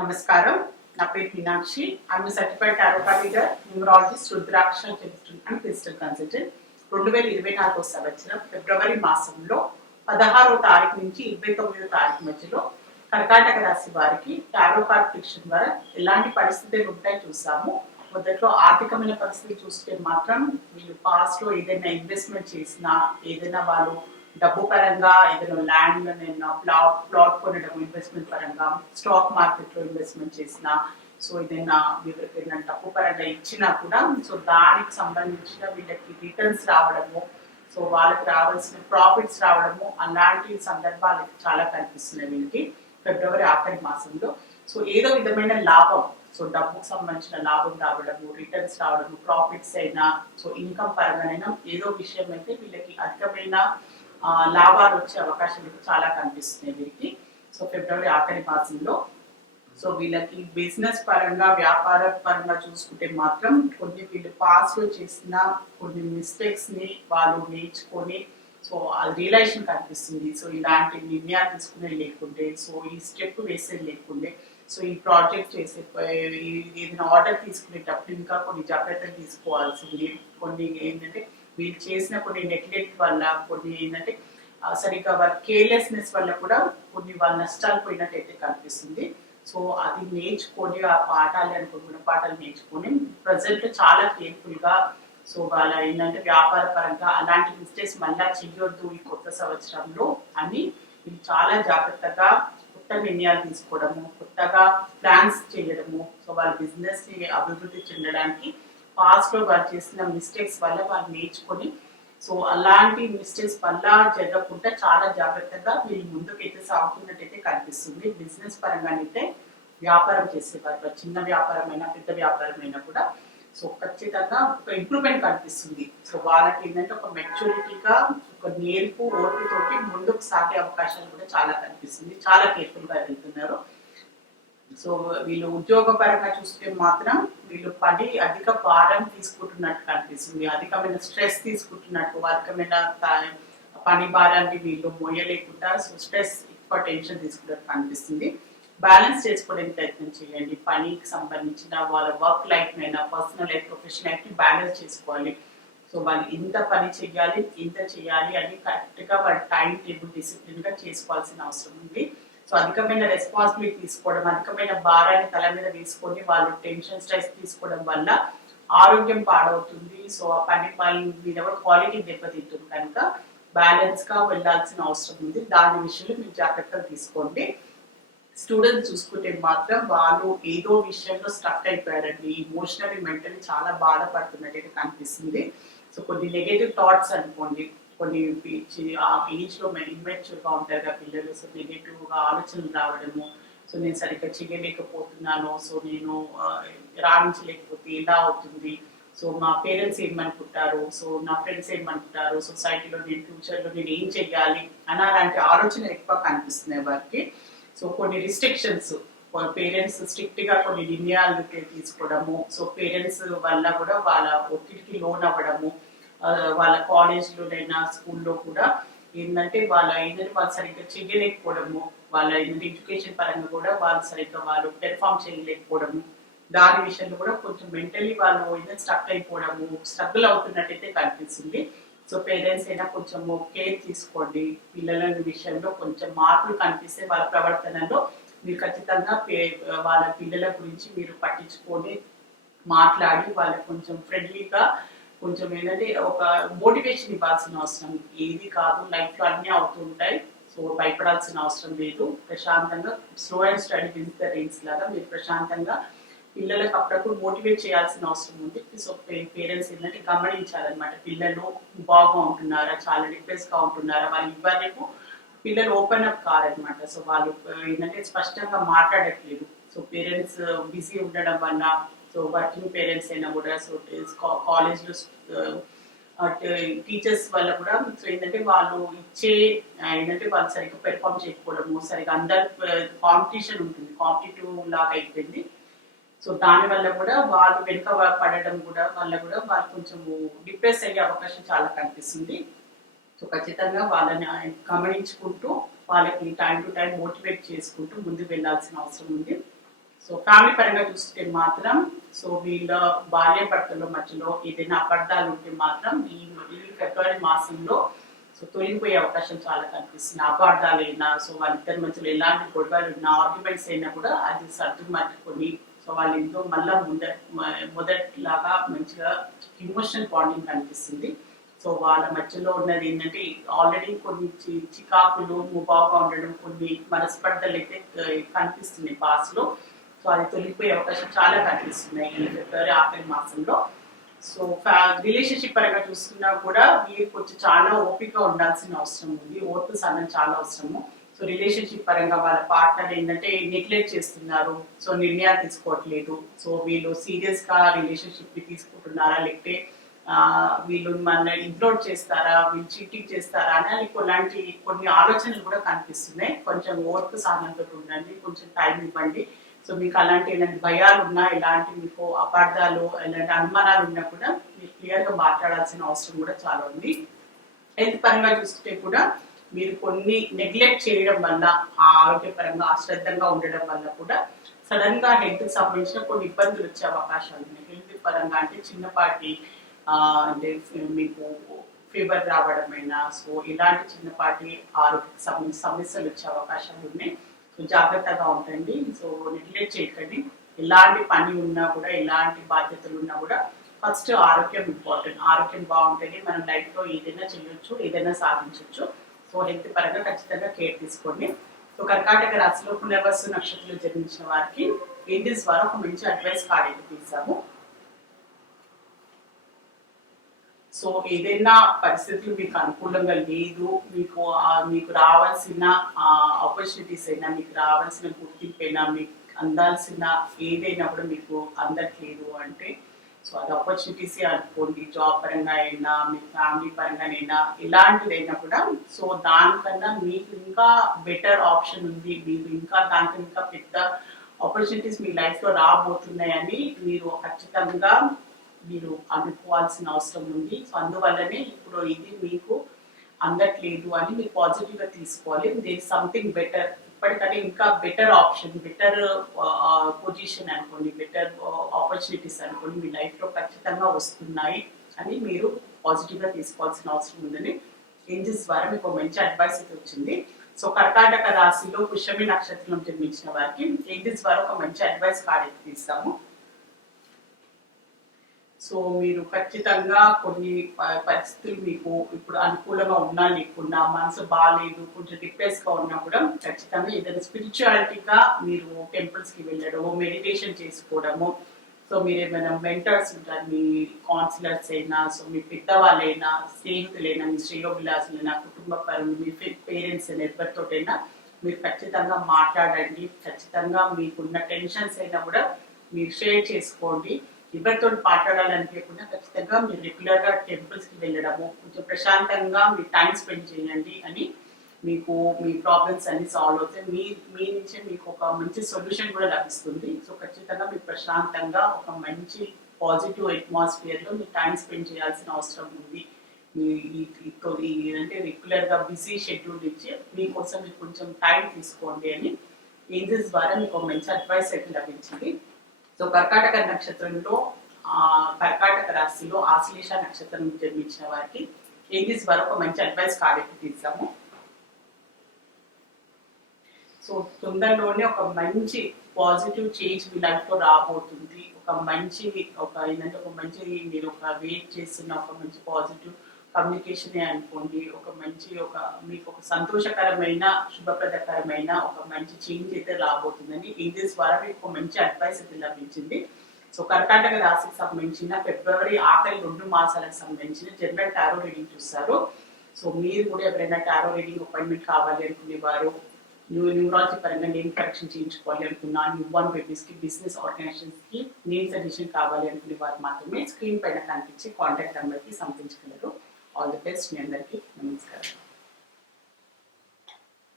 నమస్కారం. నా పేరు మీనాక్షి. ఐఎమ్ సర్టిఫైడ్ టారోకా లీడర్ న్యూమరాలజిస్ట్ రుద్రాక్ష చెప్తుంది అండ్ క్రిస్టల్ కన్సల్టెంట్ రెండు వేల ఇరవై నాలుగో సంవత్సరం ఫిబ్రవరి మాసంలో పదహారో తారీఖు నుంచి ఇరవై తొమ్మిదో తారీఖు మధ్యలో కర్కాటక రాశి వారికి టారో ఫిక్షన్ ద్వారా ఎలాంటి పరిస్థితులు ఉంటాయి చూసాము. మొదట్లో ఆర్థికమైన పరిస్థితి చూస్తే మాత్రం వీళ్ళు పాస్ట్లో ఏదైనా ఇన్వెస్ట్మెంట్ చేసినా ఏదైనా వాళ్ళు డబ్బు పరంగా ఏదైనా ల్యాండ్ నేను ప్లాట్ ప్లాట్ కొనడం ఇన్వెస్ట్మెంట్ పరంగా స్టాక్ మార్కెట్లో ఇన్వెస్ట్మెంట్ చేసిన సో ఏదైనా ఎవరికైనా డబ్బు పరంగా ఇచ్చినా కూడా సో దానికి సంబంధించిన వీళ్ళకి రిటర్న్స్ రావడము సో వాళ్ళకి రావాల్సిన ప్రాఫిట్స్ రావడము అలాంటి సందర్భాలు చాలా కనిపిస్తున్నాయి వీళ్ళకి. ఫిబ్రవరి ఆఖరి మాసంలో. సో ఏదో విధమైన లాభం సో డబ్బుకు సంబంధించిన లాభం రావడము రిటర్న్స్ రావడము ప్రాఫిట్స్ అయినా సో ఇన్కమ్ పరంగానైనా ఏదో విషయం అయితే వీళ్ళకి అధికమైన లాభాలు వచ్చే అవకాశాలు చాలా కనిపిస్తున్నాయి వీరికి సో ఫిబ్రవరి ఆఖరి మాసంలో. సో వీళ్ళకి బిజినెస్ పరంగా వ్యాపార పరంగా చూసుకుంటే మాత్రం కొన్ని వీళ్ళు పాస్లో చేసిన కొన్ని మిస్టేక్స్ని వాళ్ళు నేర్చుకొని సో రియలైజేషన్ కనిపిస్తుంది. సో ఇలాంటి నిర్ణయాలు తీసుకునే లేకుంటే సో ఈ స్టెప్ వేసేది లేకుండే సో ఈ ప్రాజెక్ట్ చేసే ఏదైనా ఆర్డర్ తీసుకునేటప్పుడు ఇంకా కొన్ని జాగ్రత్తలు తీసుకోవాల్సింది. కొన్ని ఏంటంటే వీళ్ళు చేసిన కొన్ని నెగ్లెక్ట్ వల్ల కొన్ని ఏంటంటే సరిగ్గా వాళ్ళ కేర్లెస్నెస్ వల్ల కూడా కొన్ని వాళ్ళ నష్టాలు పోయినట్టయితే కనిపిస్తుంది. సో అది నేర్చుకొని ఆ పాఠాలు అనుకున్న పాఠాలు నేర్చుకొని ప్రజెంట్ చాలా కేర్ఫుల్గా సో వాళ్ళ ఏంటంటే వ్యాపార పరంగా అలాంటి మిస్టేక్స్ మళ్ళా చెయ్యొద్దు ఈ కొత్త సంవత్సరంలో అని వీళ్ళు చాలా జాగ్రత్తగా కొత్త నిర్ణయాలు తీసుకోవడము కొత్తగా ప్లాన్స్ చేయడము సో వాళ్ళ బిజినెస్ని అభివృద్ధి చెందడానికి పాస్ట్లో వారు చేసిన మిస్టేక్స్ వల్ల వారు నేర్చుకొని సో అలాంటి మిస్టేక్స్ వల్ల జరగకుండా చాలా జాగ్రత్తగా వీళ్ళు ముందుకైతే సాగుతున్నట్టయితే కనిపిస్తుంది. బిజినెస్ పరంగానైతే వ్యాపారం చేసేవారు చిన్న వ్యాపారమైనా పెద్ద వ్యాపారమైనా కూడా. సో ఖచ్చితంగా ఒక ఇంప్రూవ్మెంట్ కనిపిస్తుంది. సో వాళ్ళకి ఏంటంటే ఒక మెచ్యూరిటీగా ఒక నేర్పు ఓర్పుతోటి ముందుకు సాగే అవకాశాలు కూడా చాలా కనిపిస్తుంది. చాలా కేర్ఫుల్గా వెళ్తున్నారు. సో వీళ్ళు ఉద్యోగ పరంగా చూస్తే మాత్రం వీళ్ళు పని అధిక భారం తీసుకుంటున్నట్టు కనిపిస్తుంది. అధికమైన స్ట్రెస్ తీసుకుంటున్నట్టు అధికమైన పని భారాన్ని వీళ్ళు మోయలేకుండా సో స్ట్రెస్ ఎక్కువ టెన్షన్ తీసుకున్నట్టు కనిపిస్తుంది. బ్యాలెన్స్ చేసుకోవడానికి ప్రయత్నం చేయండి. పనికి సంబంధించిన వాళ్ళ వర్క్ లైఫ్ అయినా పర్సనల్ లైఫ్ ప్రొఫెషనల్ లైఫ్ని బ్యాలెన్స్ చేసుకోవాలి. సో వాళ్ళు ఇంత పని చేయాలి ఇంత చేయాలి అని కరెక్ట్గా వాళ్ళ టైం టేబుల్ డిసిప్లిన్గా చేసుకోవాల్సిన అవసరం ఉంది. సో అధికమైన రెస్పాన్సిబిలిటీ తీసుకోవడం అధికమైన భారాన్ని తల మీద వేసుకొని వాళ్ళు టెన్షన్ స్ట్రెస్ తీసుకోవడం వల్ల ఆరోగ్యం పాడవుతుంది. సో ఆ పని పని మీద కూడా క్వాలిటీ దెబ్బతింటుంది కనుక బ్యాలెన్స్గా వెళ్ళాల్సిన అవసరం ఉంది. దాని విషయంలో మీరు జాగ్రత్తలు తీసుకోండి. స్టూడెంట్స్ చూసుకుంటే మాత్రం వాళ్ళు ఏదో విషయంలో స్ట్రక్ అయిపోయారండి. ఇమోషనల్ మెంటలీ చాలా బాధపడుతున్నట్టు కనిపిస్తుంది. సో కొన్ని నెగటివ్ థాట్స్ అనుకోండి కొన్ని ఆ ఏజ్లో ఇమ్మెచ్యూర్ ఉంటారు పిల్లలు. సో నెగటివ్గా ఆలోచనలు రావడము. సో నేను సరిగ్గా చేయలేకపోతున్నాను. సో నేను రాణించలేకపోతే ఎలా అవుతుంది? సో మా పేరెంట్స్ ఏమనుకుంటారు? సో నా ఫ్రెండ్స్ ఏమనుకుంటారు? సొసైటీలో నేను ఫ్యూచర్లో నేను ఏం చెయ్యాలి? అని అలాంటి ఆలోచన ఎక్కువ కనిపిస్తున్నాయి వారికి సో కొన్ని రిస్ట్రిక్షన్స్ పేరెంట్స్ స్ట్రిక్ట్గా కొన్ని నిర్ణయాలు తీసుకోవడము సో పేరెంట్స్ వల్ల కూడా వాళ్ళ ఒత్తిడికి లోన్ అవ్వడము వాళ్ళ కాలేజ్లోనైనా స్కూల్లో కూడా ఏంటంటే వాళ్ళ ఏంటంటే వాళ్ళు సరిగ్గా చేయలేకపోవడము వాళ్ళ ఏంటంటే ఎడ్యుకేషన్ పరంగా కూడా వాళ్ళు సరిగ్గా వాళ్ళు పెర్ఫామ్ చేయలేకపోవడము. దాని విషయంలో కూడా కొంచెం మెంటలీ వాళ్ళు ఏదైనా స్ట్రక్ అయిపోవడము స్ట్రగుల్ అవుతున్నట్టయితే కనిపిస్తుంది. సో పేరెంట్స్ అయినా కొంచెం కేర్ తీసుకోండి. పిల్లల విషయంలో కొంచెం మార్పులు కనిపిస్తే వాళ్ళ ప్రవర్తనలో మీరు ఖచ్చితంగా పే- వాళ్ళ పిల్లల గురించి మీరు పట్టించుకొని మాట్లాడి వాళ్ళకి కొంచెం ఫ్రెండ్లీగా కొంచెం ఏంటంటే ఒక మోటివేషన్ ఇవ్వాల్సిన అవసరం ఏది కాదు లైఫ్లో అన్నీ అవుతుంటాయి సో భయపడాల్సిన అవసరం లేదు. ప్రశాంతంగా slow and steady wins the race లాగా మీరు ప్రశాంతంగా పిల్లలకు అప్పుడప్పుడు మోటివేట్ చేయాల్సిన అవసరం ఉంది. సో పేరెంట్స్ ఏంటంటే గమనించాలన్నమాట. పిల్లలు బాగా ఉంటున్నారా? చాలా డిప్రెస్గా ఉంటున్నారా? వాళ్ళు ఇవ్వలేము పిల్లలు ఓపెన్ అప్ కారనమాట సో వాళ్ళు ఏంటంటే స్పష్టంగా మాట్లాడట్లేదు. సో పేరెంట్స్ బిజీ ఉండడం వల్ల సో వర్కింగ్ పేరెంట్స్ అయినా కూడా సో కాలేజ్లో టీచర్స్ వల్ల కూడా సో ఏంటంటే వాళ్ళు ఇచ్చే ఏంటంటే వాళ్ళు సరిగ్గా పెర్ఫామ్ చేయకపోవడము సరిగ్గా అందరు uh, కాంపిటీషన్ ఉంటుంది కాంపిటేటివ్ లాగా అయిపోయింది. సో దానివల్ల కూడా వాళ్ళు వెనుక పడడం కూడా వల్ల కూడా వాళ్ళు కొంచెం డిప్రెస్ అయ్యే అవకాశం చాలా కనిపిస్తుంది. సో ఖచ్చితంగా వాళ్ళని గమనించుకుంటూ వాళ్ళకి టైం టు టైం మోటివేట్ చేసుకుంటూ ముందుకు వెళ్ళాల్సిన అవసరం ఉంది. సో ఫ్యామిలీ పరంగా చూస్తే మాత్రం సో వీళ్ళ భార్య భర్తల మధ్యలో ఏదైనా అబద్ధాలు ఉంటే మాత్రం ఈ ఈ ఫిబ్రవరి మాసంలో సో తొలగిపోయే అవకాశం చాలా కనిపిస్తుంది. అపార్థాలు అయినా సో వాళ్ళిద్దరి మధ్యలో ఎలాంటి గొడవలు ఉన్నా ఆర్గ్యుమెంట్స్ అయినా కూడా అది సర్దు మట్టుకొని సో వాళ్ళు ఎంతో మళ్ళా ముంద మొదటిలాగా మంచిగా ఇమోషనల్ బాండింగ్ కనిపిస్తుంది. సో వాళ్ళ మధ్యలో ఉన్నది ఏంటంటే ఆల్రెడీ కొన్ని చి- చికాకులు ముబావుగా ఉండడం కొన్ని మనస్పర్ధలు అయితే కనిపిస్తున్నాయి పాస్లో లో. సో అది తొలిపోయే అవకాశం చాలా కనిపిస్తున్నాయి ఈ ఫిబ్రవరి ఆపిల్ మాసంలో. సో రిలేషన్షిప్ పరంగా చూసుకున్నా కూడా మీరు కొంచెం చాలా ఓపిక ఉండాల్సిన అవసరం ఉంది. ఓర్పు సహనం చాలా అవసరము. సో రిలేషన్షిప్ పరంగా వాళ్ళ పార్ట్నర్ ఏంటంటే నెగ్లెక్ట్ చేస్తున్నారు. సో నిర్ణయాలు తీసుకోవట్లేదు. సో వీళ్ళు సీరియస్గా రిలేషన్షిప్ తీసుకుంటున్నారా? లేకపోతే వీళ్ళు మన ఇగ్నోర్ చేస్తారా? వీళ్ళు చీటింగ్ చేస్తారా? అని ఇలాంటి కొన్ని ఆలోచనలు కూడా కనిపిస్తున్నాయి. కొంచెం ఓర్పు సహనంతో ఉండండి. కొంచెం టైం ఇవ్వండి. సో మీకు అలాంటి ఇలాంటి భయాలు ఉన్నా ఇలాంటి మీకు అపార్థాలు ఇలాంటి అనుమానాలు ఉన్నా కూడా మీరు క్లియర్గా మాట్లాడాల్సిన అవసరం కూడా చాలా ఉంది. హెల్త్ పరంగా చూస్తుంటే కూడా మీరు కొన్ని నెగ్లెక్ట్ చేయడం వల్ల ఆ ఆరోగ్యపరంగా అశ్రద్ధంగా ఉండడం వల్ల కూడా సడన్గా హెల్త్ సంబంధించిన కొన్ని ఇబ్బందులు వచ్చే అవకాశాలు ఉన్నాయి. హెల్త్ పరంగా అంటే చిన్నపాటి అంటే మీకు ఫీవర్ రావడమైనా సో ఇలాంటి చిన్నపాటి ఆరోగ్య సమస్యలు వచ్చే అవకాశాలు ఉన్నాయి. జాగ్రత్తగా ఉండండి. సో నెగ్లెక్ట్ చేయకండి. ఎలాంటి పని ఉన్నా కూడా ఎలాంటి బాధ్యతలు ఉన్నా కూడా ఫస్ట్ ఆరోగ్యం ఇంపార్టెంట్ ఆరోగ్యం బాగుంటేనే మనం లైఫ్లో ఏదైనా చేయొచ్చు ఏదైనా సాధించవచ్చు సో హెల్త్ పరంగా ఖచ్చితంగా కేర్ తీసుకోండి. సో కర్కాటక రాశిలో పునర్వసు నక్షత్రంలో జన్మించిన వారికి ఏంటి ద్వారా ఒక మంచి అడ్వైస్ కార్డ్ అయితే తీసాము. సో ఏదైనా పరిస్థితులు మీకు అనుకూలంగా లేదు మీకు మీకు రావాల్సిన ఆపర్చునిటీస్ అయినా మీకు రావాల్సిన గుర్తింపు అయినా మీకు అందాల్సిన ఏదైనా కూడా మీకు అందట్లేదు అంటే సో అది ఆపర్చునిటీస్ అనుకోండి జాబ్ పరంగా అయినా మీ ఫ్యామిలీ పరంగానైనా ఇలాంటిదైనా కూడా సో దానికన్నా మీకు ఇంకా బెటర్ ఆప్షన్ ఉంది మీరు ఇంకా దాంట్లో ఇంకా పెద్ద ఆపర్చునిటీస్ మీ లైఫ్లో రాబోతున్నాయని మీరు ఖచ్చితంగా మీరు అనుకోవాల్సిన అవసరం ఉంది. సో అందువల్లనే ఇప్పుడు ఇది మీకు అందట్లేదు అని మీరు పాజిటివ్గా తీసుకోవాలి. దేర్ సంథింగ్ బెటర్ ఇప్పటికంటే ఇంకా బెటర్ ఆప్షన్ బెటర్ పొజిషన్ అనుకోండి బెటర్ ఆపర్చునిటీస్ అనుకోండి మీ లైఫ్లో ఖచ్చితంగా వస్తున్నాయి అని మీరు పాజిటివ్గా తీసుకోవాల్సిన అవసరం ఉందని ఏంజెస్ ద్వారా మీకు మంచి అడ్వైస్ అయితే వచ్చింది. సో కర్కాటక రాశిలో పుష్యమి నక్షత్రం జన్మించిన వారికి ఏంజెస్ ద్వారా ఒక మంచి అడ్వైస్ కార్డ్ అయితే తీస్తాము. సో మీరు ఖచ్చితంగా కొన్ని ప- పరిస్థితులు మీకు ఇప్పుడు అనుకూలంగా ఉన్నా లేకున్నా మనసు బాగాలేదు కొంచెం డిప్రెస్గా ఉన్నా కూడా ఖచ్చితంగా ఏదైనా స్పిరిచువాలిటీగా మీరు టెంపుల్స్కి వెళ్ళడము మెడిటేషన్ చేసుకోవడము. సో మీరు ఏమైనా మెంటర్స్ ఉంటారు మీ కౌన్సిలర్స్ అయినా సో మీ పెద్దవాళ్ళైనా స్నేహితులైనా మీ శ్రేయోభిలాసులైనా కుటుంబ పరులు మీ పేరెంట్స్ అయినా ఎవరితోటైనా మీరు ఖచ్చితంగా మాట్లాడండి. ఖచ్చితంగా మీకున్న టెన్షన్స్ అయినా కూడా మీరు షేర్ చేసుకోండి. ఎవరితో మాట్లాడాలనిపించకుండా ఖచ్చితంగా మీరు రెగ్యులర్గా టెంపుల్స్కి వెళ్ళడము కొంచెం ప్రశాంతంగా మీ టైం స్పెండ్ చేయండి అని మీకు మీ ప్రాబ్లమ్స్ అన్ని సాల్వ్ అవుతాయి. మీ మీ నుంచి మీకు ఒక మంచి సొల్యూషన్ కూడా లభిస్తుంది. సో ఖచ్చితంగా మీరు ప్రశాంతంగా ఒక మంచి పాజిటివ్ అట్మాస్ఫియర్లో మీరు టైం స్పెండ్ చేయాల్సిన అవసరం ఉంది. ఏంటంటే రెగ్యులర్గా బిజీ షెడ్యూల్ ఇచ్చి మీకోసం మీరు కొంచెం టైం తీసుకోండి అని ఏంజెస్ ద్వారా మీకు ఒక మంచి అడ్వైస్ అయితే లభించింది. సో కర్కాటక నక్షత్రంలో ఆ, కర్కాటక రాశిలో ఆశ్లేష నక్షత్రం జన్మించిన వారికి ఏంజెస్ ద్వారా ఒక మంచి అడ్వైస్ కార్డ్ తీసాము సో తొందరలోనే ఒక మంచి పాజిటివ్ చేంజ్ మీ లైఫ్ రాబోతుంది. ఒక మంచి ఒక ఏంటంటే ఒక మంచి మీరు ఒక వెయిట్ చేస్తున్న ఒక మంచి పాజిటివ్ కమ్యూనికేషన్ అనుకోండి ఒక మంచి ఒక మీకు ఒక సంతోషకరమైన శుభప్రదకరమైన ఒక మంచి చేంజ్ అయితే రాబోతుందని ఏంజెస్ ద్వారా మీకు ఒక మంచి అడ్వైస్ అయితే లభించింది. సో కర్కాటక రాశికి సంబంధించిన ఫిబ్రవరి ఆఖరి రెండు మాసాలకు సంబంధించిన జనరల్ టారో రీడింగ్ చూస్తారు. సో మీరు కూడా ఎవరైనా టారో రీడింగ్ అపాయింట్మెంట్ కావాలి అనుకునేవారు న్యూ న్యూరాలజీ పరంగా నేమ్ కరెక్షన్ చేయించుకోవాలి అనుకున్నా న్యూ బార్న్ బేబీస్కి బిజినెస్ ఆర్గనైజేషన్స్కి నేమ్ సజెషన్ కావాలి అనుకునే వారు మాత్రమే స్క్రీన్ పైన కనిపించి కాంటాక్ట్ నెంబర్కి సంప్రదించగలరు. ఆల్ ది బెస్ట్ మీ అందరికీ. నమస్కారం.